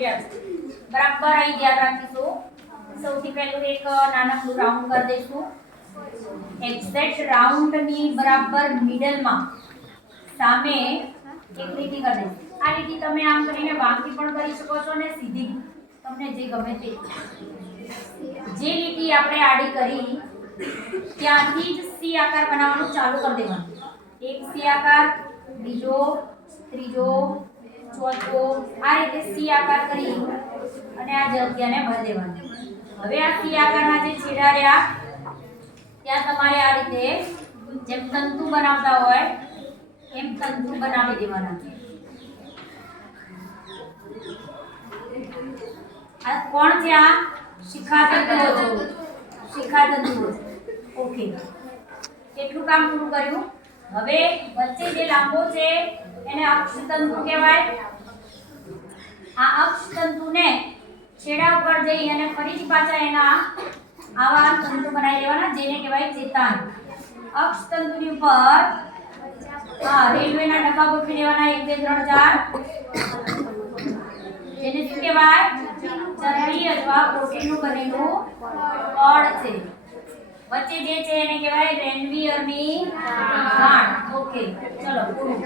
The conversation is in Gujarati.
રહ્યા છે બરાબર અહીં ધ્યાન રાખીશું સૌથી પહેલું એક નાનકડું રાઉન્ડ કરી દઈશું એક્ઝેક્ટ રાઉન્ડ ની બરાબર મિડલ માં સામે એક લીટી કરી દઈશું આ લીટી તમે આમ કરીને વાંકી પણ કરી શકો છો અને સીધી તમને જે ગમે તે જે લીટી આપણે આડી કરી ત્યાંથી જ સી આકાર બનાવવાનું ચાલુ કરી દેવાનું એક સી આકાર બીજો ત્રીજો ચોથો આ રીતે સી આકાર કરી અને આ જગ્યાને ભરી દેવાની હવે આ સી આકારના જે છેડા રહ્યા ત્યાં તમારે આ રીતે જેમ તંતુ બનાવતા હોય એમ તંતુ બનાવી દેવાના આ કોણ છે આ શિખાતંતુઓ ઓકે કેટલું કામ પૂરું કર્યું હવે વચ્ચે જે લાંબો છે એને અક્ષતંતુ કહેવાય આ અક્ષતંતુને છેડા ઉપર જઈ અને ફરીથી પાછા એના આવા તંતુ બનાવી દેવાના જેને કહેવાય ચેતાન અક્ષતંતુની ઉપર રેલવેના ડબ્બા ગોઠવી દેવાના 1 2 3 4 જેને શું કહેવાય ચરબી અથવા પ્રોટીનનું બનેલું પડ છે વચ્ચે જે છે એને કહેવાય રેનવીયરની ગાંઠ ઓકે ચલો પૂરું